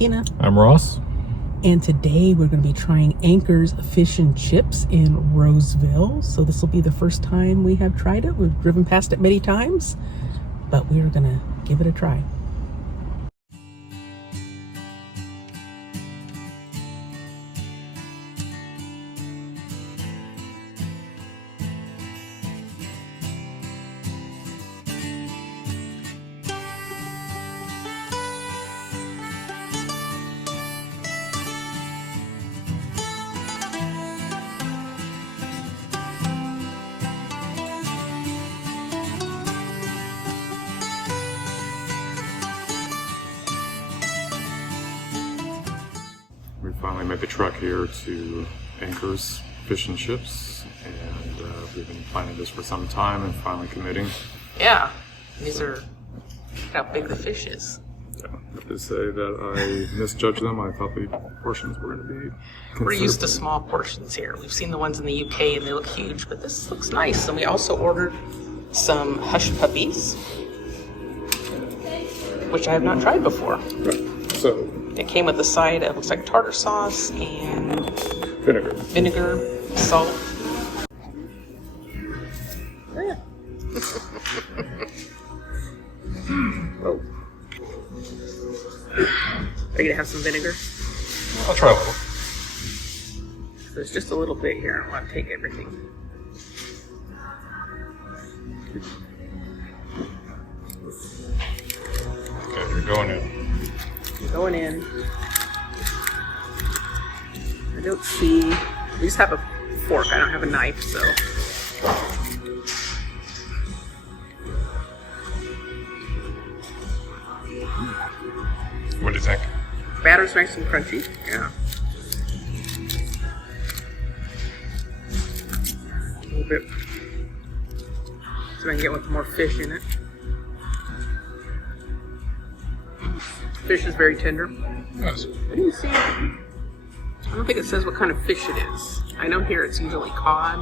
Tina. I'm Ross. And today we're going to be trying Anchor's Fish and Chips in Roseville. So this will be the first time we have tried it. We've driven past it many times, but we're going to give it a try. We finally made the trek here to Anchor's Fish and Chips, and we've been planning this for some time and finally committing. Yeah, these are how big the fish is. Yeah, I have to say that I misjudged them. I thought the portions were going to be We're used to small portions here. We've seen the ones in the UK and they look huge, but this looks nice. And we also ordered some hush puppies, which I have not tried before. Right. So it came with a side of, looks like tartar sauce and vinegar, salt. Yeah. Oh. Are you gonna have some vinegar? I'll try a little. There's just a little bit here. I don't want to take everything. Okay, you're going in. Going in. I don't see. We just have a fork. I don't have a knife, so. What do you think? Batter's nice and crunchy. Yeah. A little bit. So I can get with more fish in it. Fish is very tender. Yes. I didn't see. I don't think it says what kind of fish it is. I know here it's usually cod.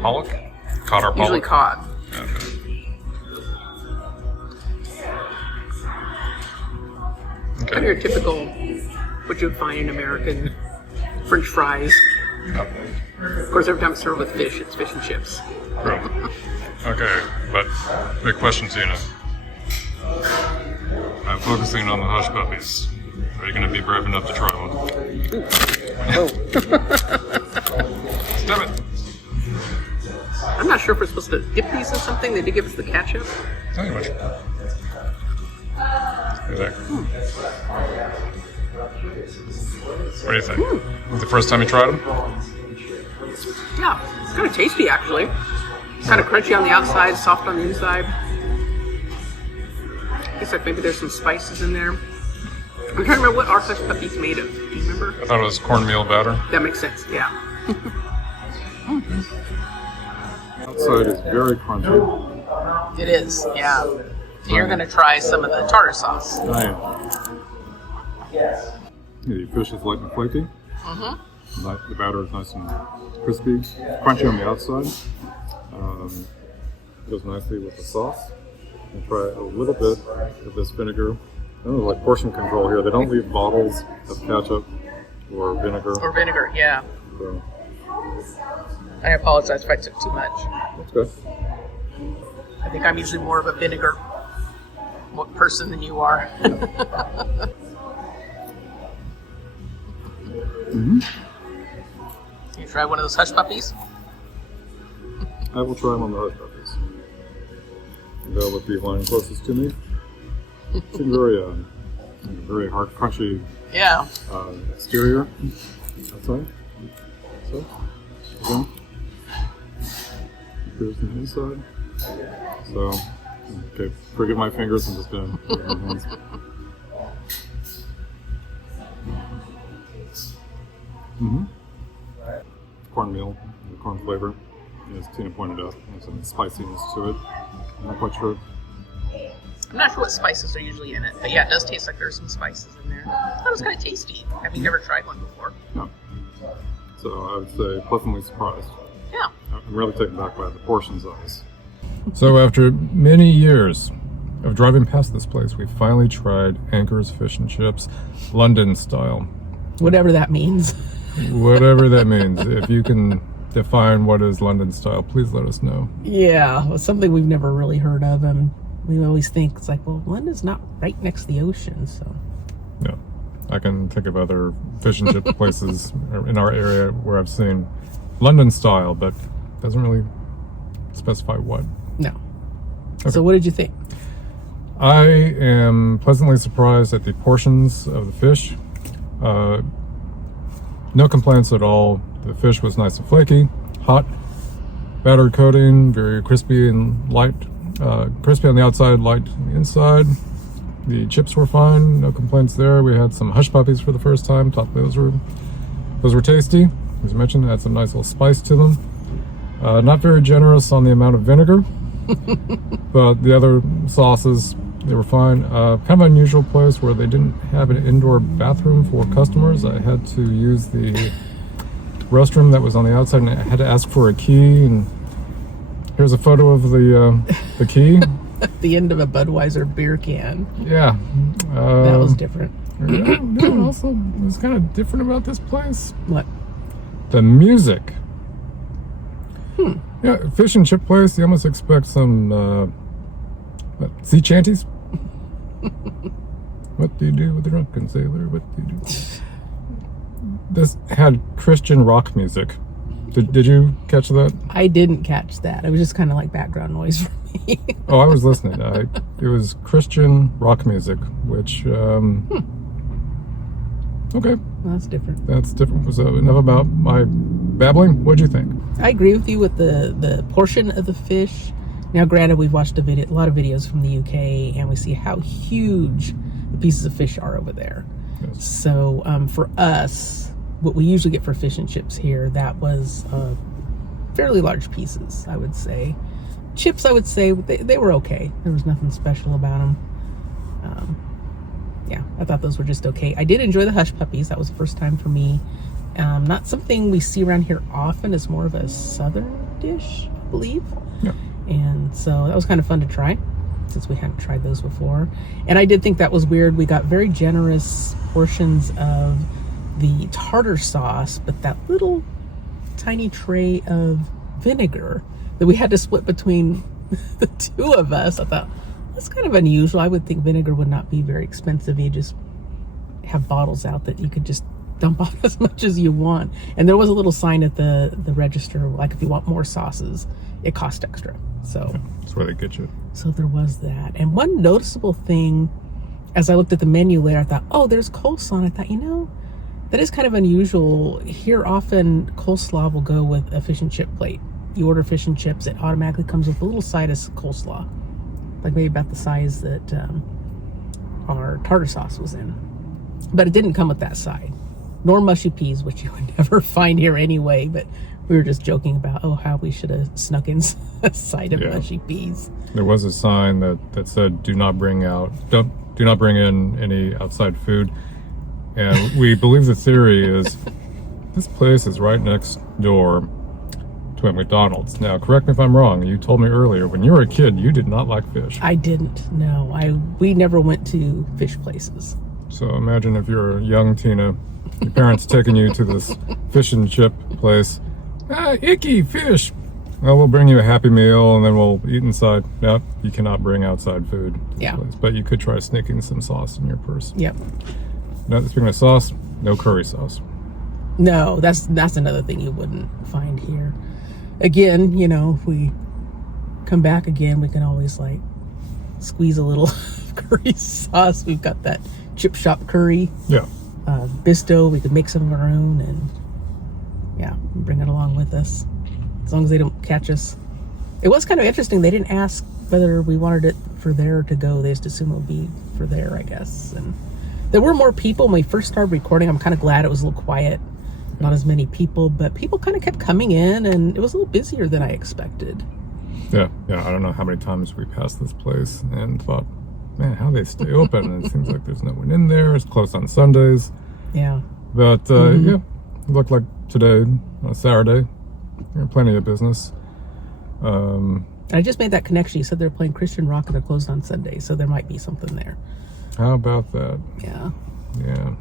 Pollock? Cod or pollock? Usually cod. Okay. Kind of your typical, what you'd find in American French fries. Of course, every time it's served with fish, it's fish and chips. Right. Okay, but big question, Tina. I'm focusing on the hush puppies. Are you going to be brave enough to try one? Oh. Step it. I'm not sure if we're supposed to dip these in something. They did give us the ketchup. Tell you what. What do you think? What do you think? The first time you tried them? Yeah, it's kind of tasty actually. Kind of crunchy on the outside, soft on the inside. Looks like maybe there's some spices in there. I'm trying to remember what our hush puppies made of. Do you remember? I thought it was cornmeal batter. That makes sense, yeah. Outside is very crunchy. It is, yeah. You're going to try some of the tartar sauce. I am. The fish is light and flaky. The batter is nice and crispy, crunchy on the outside. Goes nicely with the sauce. And try a little bit of this vinegar. I don't know, like portion control here. They don't leave bottles of ketchup or vinegar. Or vinegar, yeah. So I apologize if I took too much. that's good. I think I'm usually more of a vinegar person than you are. You try one of those hush puppies? I will try them on the hush puppies. They'll be lying closest to me. It's very hard, crunchy Yeah. exterior outside. So, again, here's the inside. So, okay, forgive my fingers. I'm just going to. Cornmeal, the corn flavor, as Tina pointed out, there's some spiciness to it. I'm not quite sure. I'm not sure what spices are usually in it, but yeah, it does taste like there's some spices in there. I thought it was kind of tasty. Have you never tried one before? No. So I would say pleasantly surprised. Yeah. I'm really taken back by the portion size. So after many years, of driving past this place, we finally tried Anchor's Fish and Chips, London style. Whatever that means. Whatever that means. If you can define what is London style, please let us know. Yeah, well, something we've never really heard of, and we always think it's like, well, London's not right next to the ocean, so. Yeah, I can think of other fish and chip places in our area where I've seen London style, but doesn't really specify what. No. Okay. So what did you think? I am pleasantly surprised at the portions of the fish. No complaints at all. The fish was nice and flaky, hot, battered coating, very crispy and light. Crispy on the outside, light on the inside. The chips were fine, no complaints there. We had some hush puppies for the first time. Thought those were tasty. As I mentioned, had some nice little spice to them. Not very generous on the amount of vinegar, but the other sauces, they were fine. Kind of unusual place where they didn't have an indoor bathroom for customers. I had to use the restroom that was on the outside, and I had to ask for a key. And here's a photo of the key. At the end of a Budweiser beer can. Yeah. That was different. Also, it was kind of different about this place. What? The music. Yeah, fish and chip place, you almost expect some sea chanties. What do you do with a drunken sailor? What do you do? This had Christian rock music. Did you catch that? I didn't catch that. It was just kind of like background noise for me. Oh, I was listening. It was Christian rock music, which okay. Well, that's different. That's different. Was enough about my babbling? What'd you think? I agree with you with the portion of the fish. Now, granted, we've watched a lot of videos from the UK, and we see how huge the pieces of fish are over there. Yes. So for us, what we usually get for fish and chips here, that was fairly large pieces, I would say. Chips, I would say, they were okay. There was nothing special about them. Yeah, I thought those were just okay. I did enjoy the hush puppies. That was the first time for me. Not something we see around here often. It's more of a southern dish, I believe. Yeah. And so that was kind of fun to try, since we hadn't tried those before. And I did think that was weird. We got very generous portions of the tartar sauce, but that little tiny tray of vinegar that we had to split between the two of us. I thought, that's kind of unusual. I would think vinegar would not be very expensive. You just have bottles out that you could just dump off as much as you want. And there was a little sign at the register, like if you want more sauces, it costs extra. So that's where they get you. So there was that. And one noticeable thing, as I looked at the menu later, I thought, oh, there's coleslaw. And I thought, that is kind of unusual. Here, often coleslaw will go with a fish and chip plate. You order fish and chips, it automatically comes with a little side of coleslaw, like maybe about the size that our tartar sauce was in. But it didn't come with that side, nor mushy peas, which you would never find here anyway. But we were just joking about, how we should have snuck in a side of mushy peas. There was a sign that said, do not bring in any outside food. And we believe the theory is this place is right next door to a McDonald's. Now, correct me if I'm wrong. You told me earlier, when you were a kid, you did not like fish. I didn't, no. We never went to fish places. So imagine if you're a young Tina, your parents taking you to this fish and chip place. Icky fish. Well, we'll bring you a Happy Meal and then we'll eat inside. Nope, you cannot bring outside food to this place. But you could try sneaking some sauce in your purse. Yep. Now, speaking of sauce, no curry sauce. No, that's another thing you wouldn't find here. Again, if we come back again, we can always squeeze a little curry sauce. We've got that chip shop curry. Yeah. Bisto, we could make some of our own and bring it along with us, as long as they don't catch us. It was kind of interesting. They didn't ask whether we wanted it for there to go. They just assumed it would be for there, I guess. And there were more people when we first started recording. I'm kind of glad it was a little quiet, not as many people, but people kind of kept coming in, and it was a little busier than I expected. Yeah. I don't know how many times we passed this place and thought, man, how they stay open? And it seems like there's no one in there. It's closed on Sundays. Yeah. But it looked like today, Saturday, there were plenty of business. I just made that connection. You said they're playing Christian rock and they're closed on Sunday, so there might be something there. How about that? Yeah. Yeah.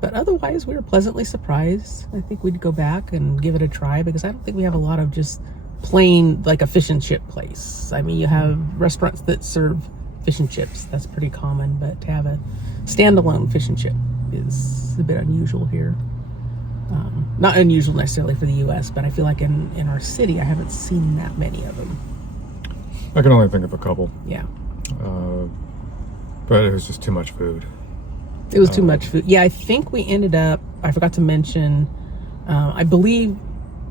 But otherwise, we were pleasantly surprised. I think we'd go back and give it a try because I don't think we have a lot of just plain, like a fish and chip place. I mean, you have restaurants that serve fish and chips. That's pretty common, but to have a standalone fish and chip is a bit unusual here. Not unusual necessarily for the U.S., but I feel like in our city, I haven't seen that many of them. I can only think of a couple. Yeah. But it was just too much food. It was too much food. Yeah, I think we ended up, I forgot to mention, I believe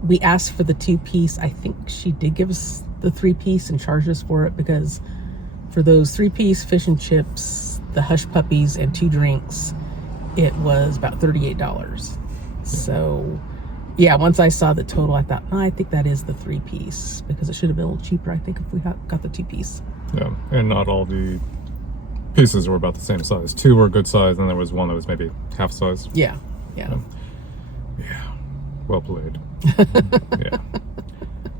we asked for the 2-piece. I think she did give us the 3-piece and charged us for it because for those 3-piece fish and chips, the hush puppies, and 2 drinks, it was about $38. So, yeah, once I saw the total, I thought, I think that is the 3-piece because it should have been a little cheaper, I think, if we got the 2-piece. Yeah, and not all the pieces were about the same size. 2 were good size, and there was one that was maybe half size. Yeah. Yeah. Well played. Yeah.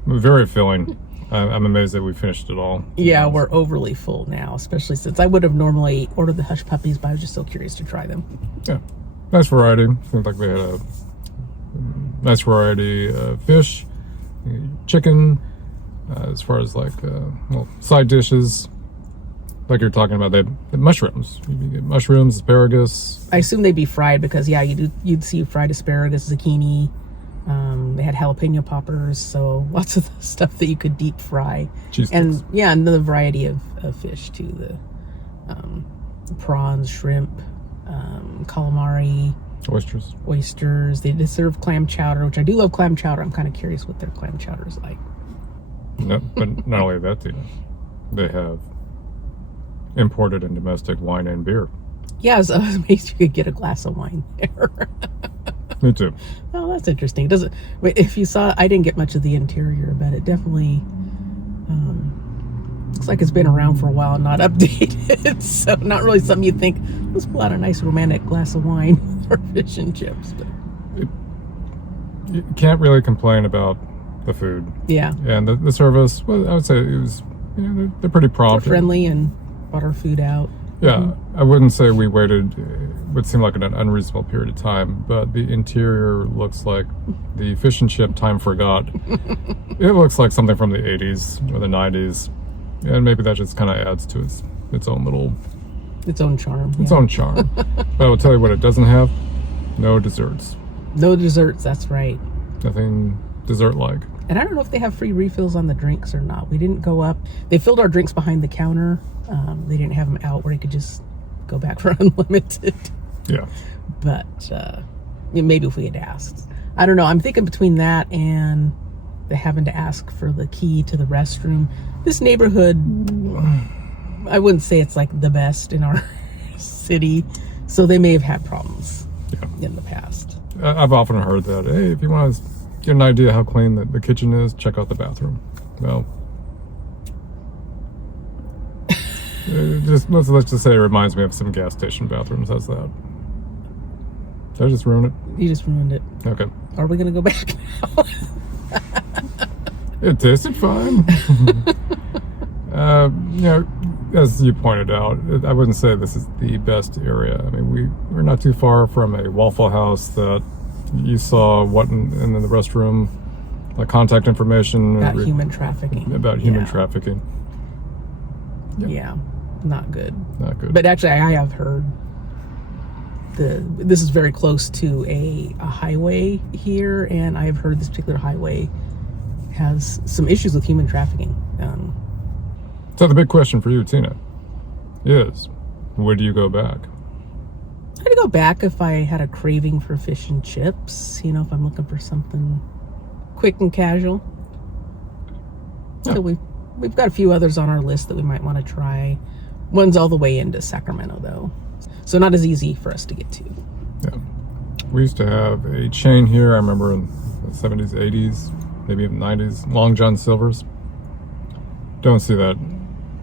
Very filling. I'm amazed that we finished it all. Yeah, we're overly full now, especially since I would have normally ordered the hush puppies, but I was just so curious to try them. Yeah. Nice variety. Seems like we had a nice variety of fish, chicken, as far as like side dishes. Like you're talking about, the mushrooms. You get mushrooms, asparagus. I assume they'd be fried because, yeah, you'd see fried asparagus, zucchini. They had jalapeno poppers, so lots of stuff that you could deep fry. Cheese and sticks. yeah, and the variety of fish too. The prawns, shrimp, calamari, oysters. They did serve clam chowder, which I do love clam chowder. I'm kind of curious what their clam chowder is like. No, but not only that, Tina, they have imported and domestic wine and beer. Yeah, I was amazed you could get a glass of wine there. Me too. Oh, that's interesting. If you saw, I didn't get much of the interior, but it definitely looks like it's been around for a while and not updated. So not really something you'd think, let's pull out a nice romantic glass of wine or fish and chips. But you can't really complain about the food. yeah. And the service, well, I would say it was, they're pretty prompt. They're friendly and brought our food out. Yeah, I wouldn't say we waited, it would seem like an unreasonable period of time, but the interior looks like the fish and chip time forgot. It looks like something from the 80s or the 90s, and maybe that just kind of adds to its own little... Its own charm. Its own charm. But I will tell you what it doesn't have, no desserts. No desserts, that's right. Nothing dessert-like. And I don't know if they have free refills on the drinks or not. We didn't go up. They filled our drinks behind the counter. They didn't have them out where you could just go back for unlimited. Yeah. But maybe if we had asked. I don't know. I'm thinking between that and the having to ask for the key to the restroom. This neighborhood, I wouldn't say it's like the best in our city. So they may have had problems in the past. I've often heard that, hey, if you want to get an idea how clean the kitchen is, check out the bathroom. Well, let's just say it reminds me of some gas station bathrooms. How's that? Did I just ruin it? You just ruined it. Okay. Are we going to go back now? It tasted fine. As you pointed out, I wouldn't say this is the best area. I mean, we're not too far from a Waffle House that you saw in the restroom, like contact information. About human trafficking. About human trafficking. Yeah, not good. Not good. But actually, I have heard this is very close to a highway here, and I have heard this particular highway has some issues with human trafficking. So the big question for you, Tina, is would you go back? I'd go back if I had a craving for fish and chips. If I'm looking for something quick and casual. Yeah. So we've got a few others on our list that we might want to try. One's all the way into Sacramento, though, so not as easy for us to get to. Yeah, we used to have a chain here. I remember in the 70s, 80s, maybe even 90s. Long John Silver's. Don't see that.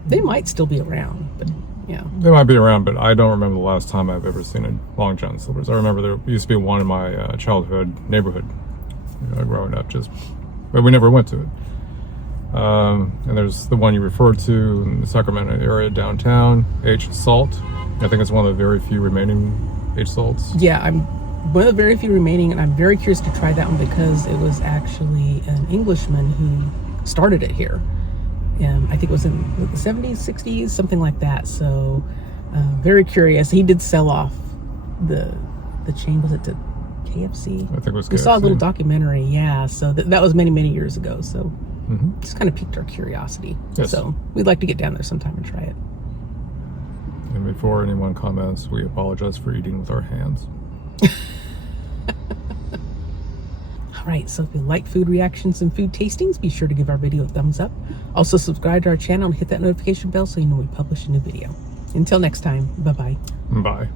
They might still be around, but yeah. They might be around, but I don't remember the last time I've ever seen a Long John Silver's. I remember there used to be one in my childhood neighborhood growing up, but we never went to it. And there's the one you referred to in the Sacramento area downtown, H Salt. I think it's one of the very few remaining H Salts. Yeah, I'm one of the very few remaining, and I'm very curious to try that one because it was actually an Englishman who started it here. I think it was in the 70s, 60s, something like that. So very curious. He did sell off the chain. Was it to KFC? I think it was KFC. We saw a little documentary, yeah. So that was many years ago. So just kind of piqued our curiosity. Yes. So we'd like to get down there sometime and try it. And before anyone comments, we apologize for eating with our hands. All right, so if you like food reactions and food tastings, be sure to give our video a thumbs up. Also subscribe to our channel and hit that notification bell so you know we publish a new video. Until next time, bye-bye. Bye.